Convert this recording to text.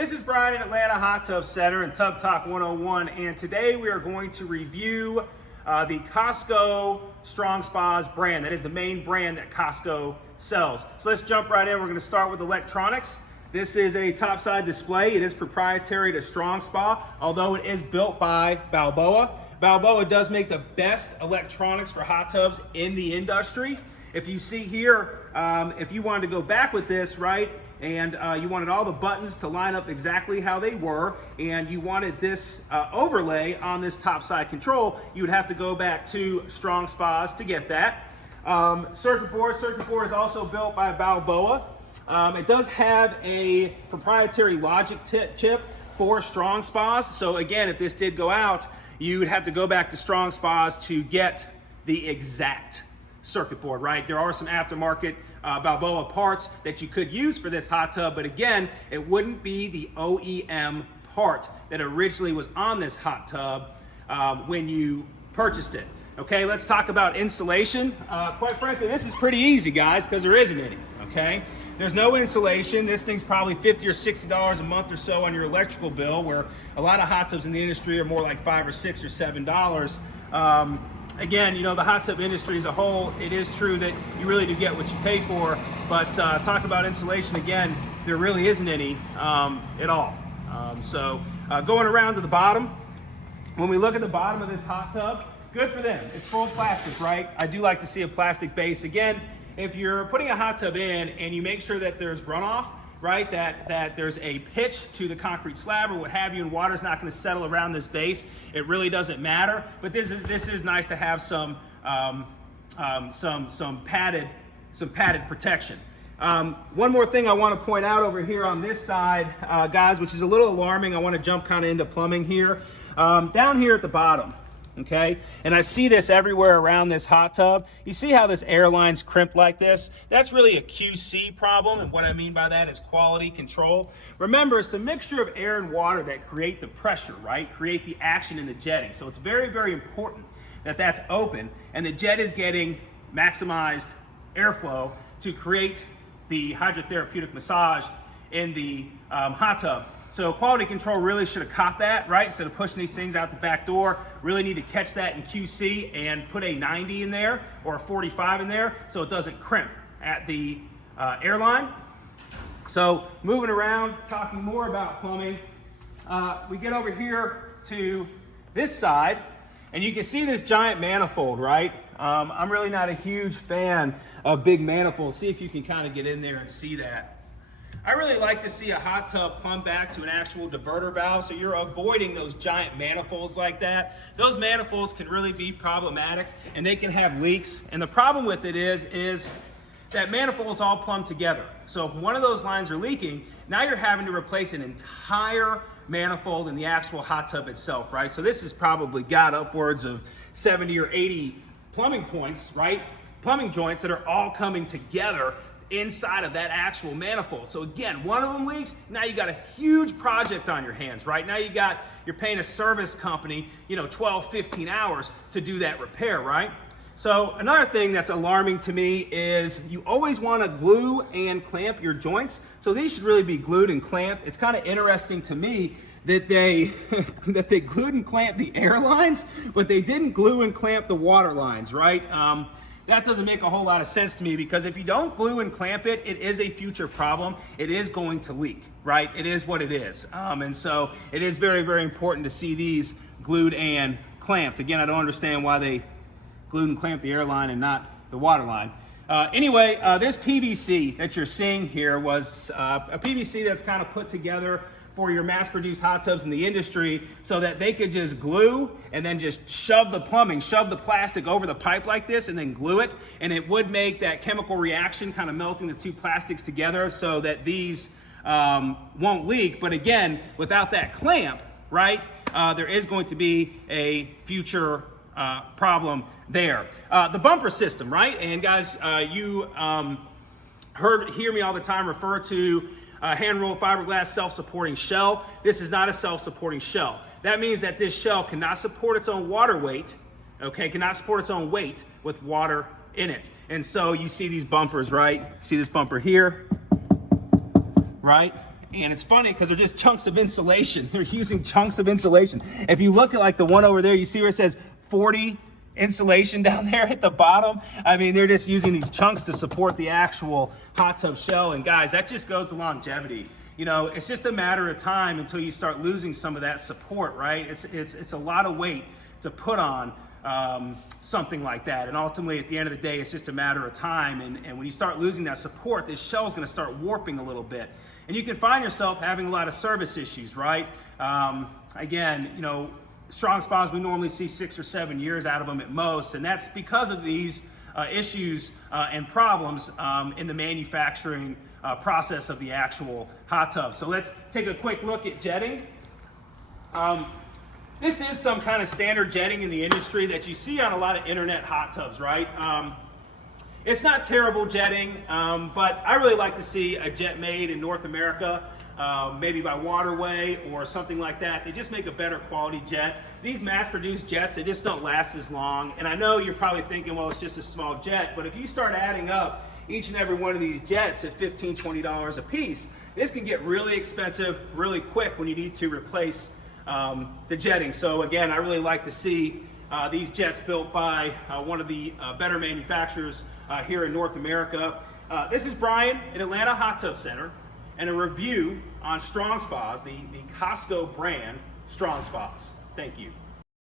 This is Brian at Atlanta Hot Tub Center and Tub Talk 101, and today we are going to review the Costco Strong Spas brand. That is the main brand that Costco sells. So let's jump right in. We're going to start with electronics. This is a topside display. It is proprietary to Strong Spa, although it is built by Balboa. Balboa does make the best electronics for hot tubs in the industry. If you see here, if you wanted to go back with this, right, and you wanted all the buttons to line up exactly how they were, and you wanted this overlay on this topside control, you would have to go back to Strong Spas to get that. Circuit board is also built by Balboa. It does have a proprietary logic chip for Strong Spas. So again, if this did go out, you would have to go back to Strong Spas to get the exact circuit board, right? There are some aftermarket Balboa parts that you could use for this hot tub, but again, it wouldn't be the OEM part that originally was on this hot tub when you purchased it. Okay, let's talk about insulation. Quite frankly, this is pretty easy, guys, because there isn't any, okay? There's no insulation. This thing's probably $50 or $60 a month or so on your electrical bill, where a lot of hot tubs in the industry are more like $5 or $6 or $7. Again, you know, the hot tub industry as a whole, it is true that you really do get what you pay for, but talk about insulation again, there really isn't any at all. Going around to the bottom, when we look at the bottom of this hot tub, good for them. It's full of plastic, right? I do like to see a plastic base. Again, if you're putting a hot tub in and you make sure that there's runoff, right, that there's a pitch to the concrete slab or what have you, and water's not going to settle around this base, it really doesn't matter. But this is nice to have some padded protection. One more thing I want to point out over here on this side, guys, which is a little alarming. I want to jump kind of into plumbing here. Down here at the bottom, okay, and I see this everywhere around this hot tub. You see how this air line's crimped like this? That's really a QC problem, and what I mean by that is quality control. Remember, it's the mixture of air and water that create the pressure, right? Create the action in the jetting. So it's very, very important that that's open and the jet is getting maximized airflow to create the hydrotherapeutic massage in the hot tub. So quality control really should have caught that, right? Instead of pushing these things out the back door, really need to catch that in QC and put a 90 in there or a 45 in there so it doesn't crimp at the airline. So moving around, talking more about plumbing, we get over here to this side, and you can see this giant manifold, right? I'm really not a huge fan of big manifolds. See if you can kind of get in there and see that. I really like to see a hot tub plumb back to an actual diverter valve, so you're avoiding those giant manifolds like that. Those manifolds can really be problematic, and they can have leaks. And the problem with it is that manifold's all plumbed together. So if one of those lines are leaking, now you're having to replace an entire manifold in the actual hot tub itself, right? So this has probably got upwards of 70 or 80 plumbing points, right? Plumbing joints that are all coming together inside of that actual manifold. So again, one of them leaks, now you got a huge project on your hands, right? Now you're paying a service company, 12, 15 hours to do that repair, right? So another thing that's alarming to me is you always want to glue and clamp your joints. So these should really be glued and clamped. It's kind of interesting to me that they glued and clamped the air lines, but they didn't glue and clamp the water lines, right? That doesn't make a whole lot of sense to me, because if you don't glue and clamp it, it is a future problem. It is going to leak, right? It is what it is. And so it is very, very important to see these glued and clamped. Again, I don't understand why they glued and clamped the airline and not the water line. Anyway, this PVC that you're seeing here was a PVC that's kind of put together for your mass-produced hot tubs in the industry so that they could just glue and then just shove the plastic over the pipe like this and then glue it, and it would make that chemical reaction, kind of melting the two plastics together so that these won't leak. But again, without that clamp, right, there is going to be a future problem there. The bumper system, right? And guys, you hear me all the time refer to hand-rolled fiberglass self-supporting shell. This is not a self-supporting shell. That means that this shell cannot support its own water weight, okay, cannot support its own weight with water in it. And so you see these bumpers, right? See this bumper here, right? And it's funny because they're just chunks of insulation. They're using chunks of insulation. If you look at like the one over there, you see where it says 40 insulation down there at the bottom. I mean, they're just using these chunks to support the actual hot tub shell. And guys, that just goes to longevity. You know, it's just a matter of time until you start losing some of that support, right? It's a lot of weight to put on something like that. And ultimately, at the end of the day, it's just a matter of time. And when you start losing that support, this shell is going to start warping a little bit. And you can find yourself having a lot of service issues, right? Again, you know, strong spas, we normally see 6 or 7 years out of them at most. And that's because of these issues and problems in the manufacturing process of the actual hot tub. So let's take a quick look at jetting. This is some kind of standard jetting in the industry that you see on a lot of internet hot tubs, right? It's not terrible jetting, but I really like to see a jet made in North America, maybe by Waterway or something like that. They just make a better quality jet. These mass-produced jets, they just don't last as long. And I know you're probably thinking, well, it's just a small jet, but if you start adding up each and every one of these jets at $15, $20 a piece, this can get really expensive really quick when you need to replace the jetting. So again, I really like to see these jets built by one of the better manufacturers here in North America. This is Brian at Atlanta Hot Tub Center and a review on Strong Spas, the Costco brand Strong Spas. Thank you.